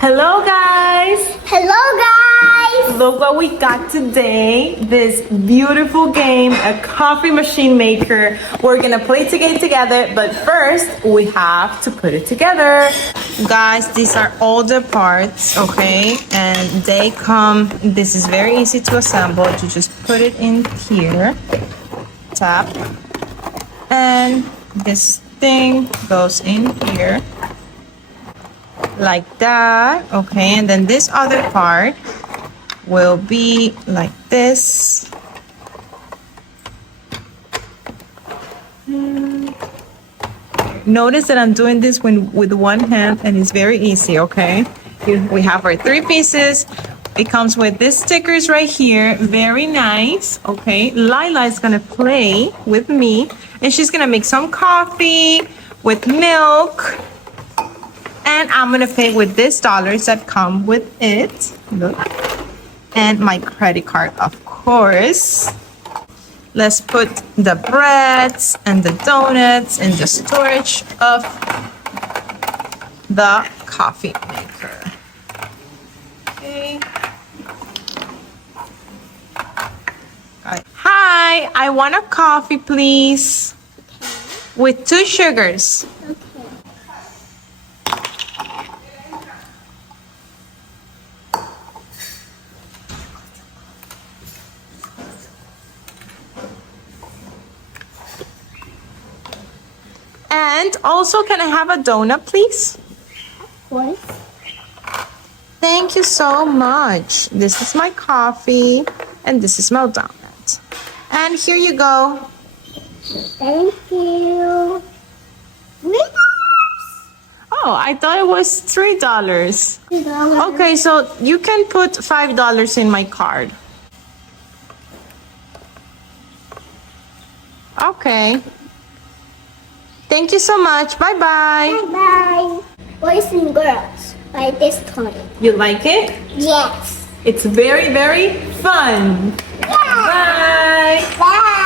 Hello guys! Hello guys! Look what we got today. This beautiful game, a coffee machine maker. We're gonna play together, but first we have to put it together. Guys, these are all the parts, okay? And they come, this is very easy to assemble. You just put it in here, tap, and this thing goes in here. Like that, okay, and then this other part will be like this. Notice that I'm doing this with one hand, and it's very easy, okay? We have our 3 pieces. It comes with these stickers right here, very nice, okay? Lila is gonna play with me, and she's gonna make some coffee with milk. And I'm gonna pay with these dollars that come with it. Look. And my credit card, of course. Let's put the breads and the donuts in the storage of the coffee maker. Okay. Hi, I want a coffee, please. With 2 sugars. And also, can I have a donut, please? What? Thank you so much. This is my coffee, and this is my donut. And here you go. Thank you. Oh, I thought it was $3. Okay, so you can put $5 in my card. Okay. Thank you so much. Bye-bye. Bye. Boys and girls, by this time. You like it? Yes. It's very, very fun. Yeah. Bye. Bye.